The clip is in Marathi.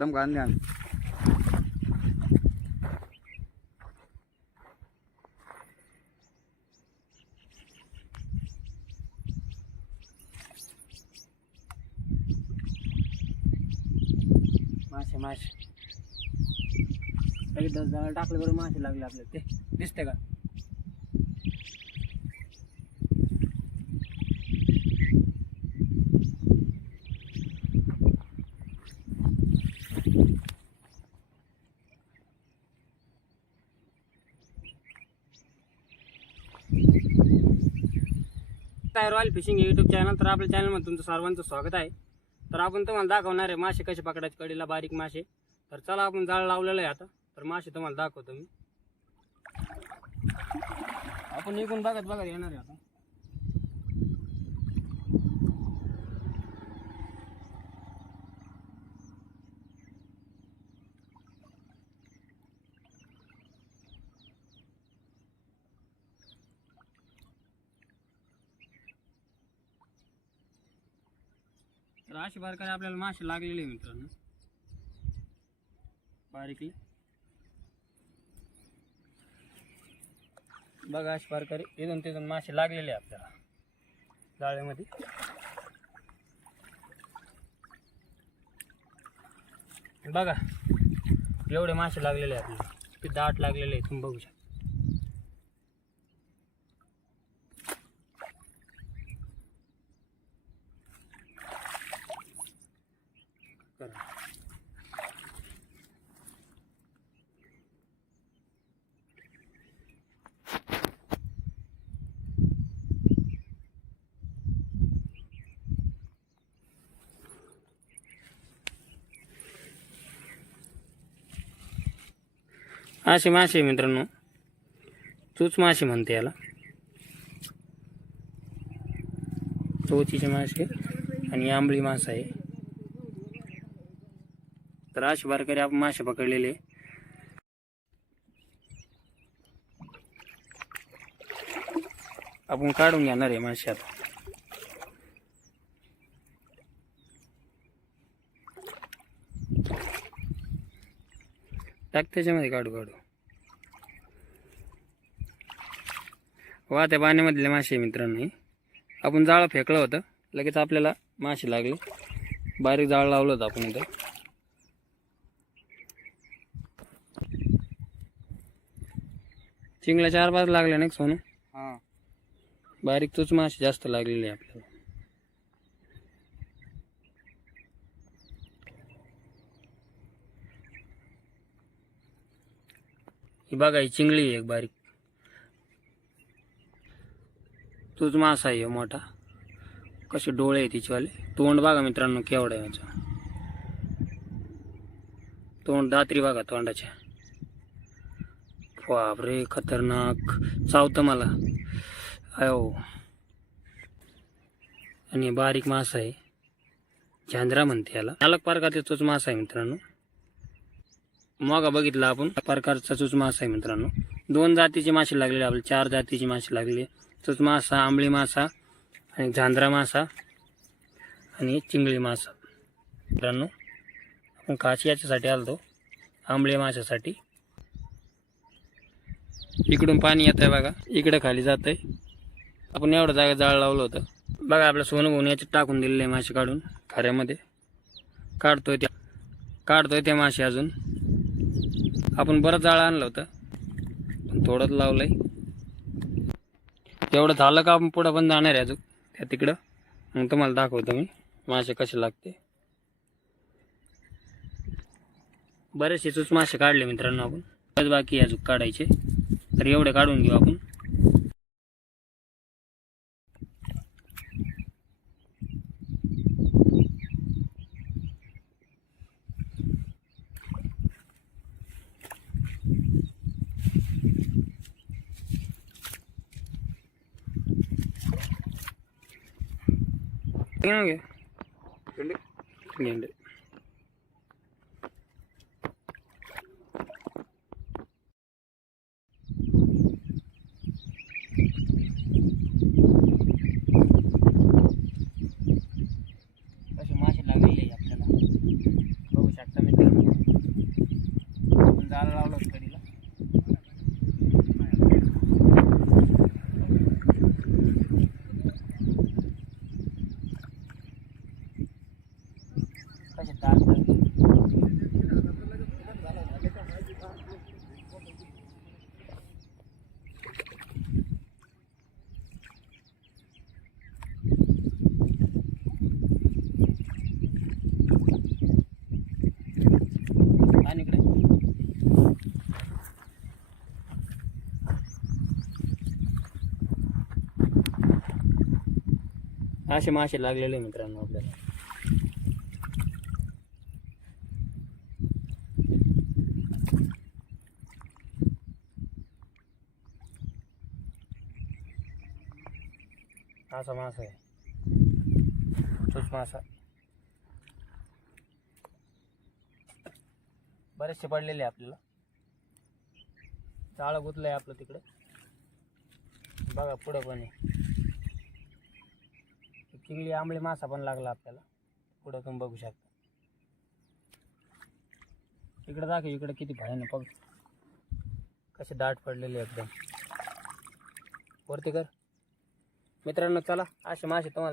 दम घाल द्या मासे मासे. काही दस टाकलं बरं मासे लागले आपल्याला. ते दिसते का? काय रॉयल फिशिंग यूट्यूब चॅनल. तर आपल्या चॅनलमध्ये तुमचं सर्वांचं स्वागत आहे. तर आपण तुम्हाला दाखवणार आहे मासे कसे पकडायचे कडीला बारीक मासे. तर चला आपण जाळ लावलेलं आहे आता. तर मासे तुम्हाला दाखवतो मी. आपण निघून बघत बघत येणार आहे आता. तर अशा प्रकारे आपल्याला मासे लागलेले आहे मित्रांनो. बारीकली बघा अशा प्रकारे इथून तिथून मासे लागलेले आहे आपल्याला. जाळ्यामध्ये. बघा एवढे मासे लागलेले आहे आपल्याला. दाट लागलेले आहेत तुम्ही बघू शकता. असे मासे मित्रांनो. तूच मासे म्हणते याला. चोचीचे मासे आणि आंबळी मासा आहे. तर असे बारकरी आपण मासे पकडलेले आपण काढून घेणार आहे मासे आता. टाक त्याच्यामध्ये काढू काढू. वा त्या पाण्यामधले मासे मित्रांनो. आपण जाळं फेकलं होतं. लगेच आपल्याला मासे लागले. बारीक जाळ लावलं होतं आपण इथं. चिंगला चार पाच लागले का सोनू? हां. बारीक तोच मासे जास्त लागलेले आहे आपल्याला. ही बघा ही चिंगळी आहे एक बारीक. तोच मासा आहे मोठा. कसे डोळे आहे तिचेवाले तोंड बघा मित्रांनो केवढं आहे याचं. तोंड दात्री बघा तोंडाच्या. बापरे खतरनाक. चावतं मला. अयो. आणि बारीक मासा आहे. झांद्रा म्हणते याला. अलग प्रकारचा तोच मासा आहे मित्रांनो. मगा बघितला आपण. प्रकारचा तोच मासा आहे मित्रांनो. दोन जातीचे मासे लागलेले आपले चार जातीचे मासे लागले. तोच मासा आंबळी मासा आणि झांजरा मासा आणि चिंगळी मासा. मित्रांनो आपण काशी याच्यासाठी आलतो. आंबळे माशासाठी. इकडून पाणी येत आहे बघा. इकडं खाली जात आहे आपण एवढं जागा जाळ लावलं होतं. बघा आपलं सोनं घेऊन याच्यात टाकून दिलेले आहे मासे काढून. खाऱ्यामध्ये. काढतोय त्या काढतोय ते मासे अजून. आपण बरंच जाळं आणलं होतं. पण थोडंच लावलं आहे तेवढं झालं का आपण पुढं पण जाणार आहे अजून? त्या तिकडं. मग तुम्हाला दाखवतो मी. मासे कसे लागते. बरेचसे चूच मासे काढले मित्रांनो आपण. बाकी अजून काढायचे. तर एवढे काढून घेऊ आपण. ഇങ്ങനെ ഉണ്ട്. कसे दाट असे मासे लागलेले मित्रांनो आपल्याला. असा मासा आहे. तोच मासा. बरेचसे पडलेले आहे आपल्याला. जाळं गुतलं आहे आपलं तिकडं. बघा पुढं पण आहे. चिंगली आंबळी मासा पण लागला आपल्याला. पुढं तुम्ही बघू शकता. इकडं दाखव इकडं किती भयानक बघ. कसे दाट पडलेले एकदम. वरती कर. मित्रांनो चला असे मासे तुम्हाला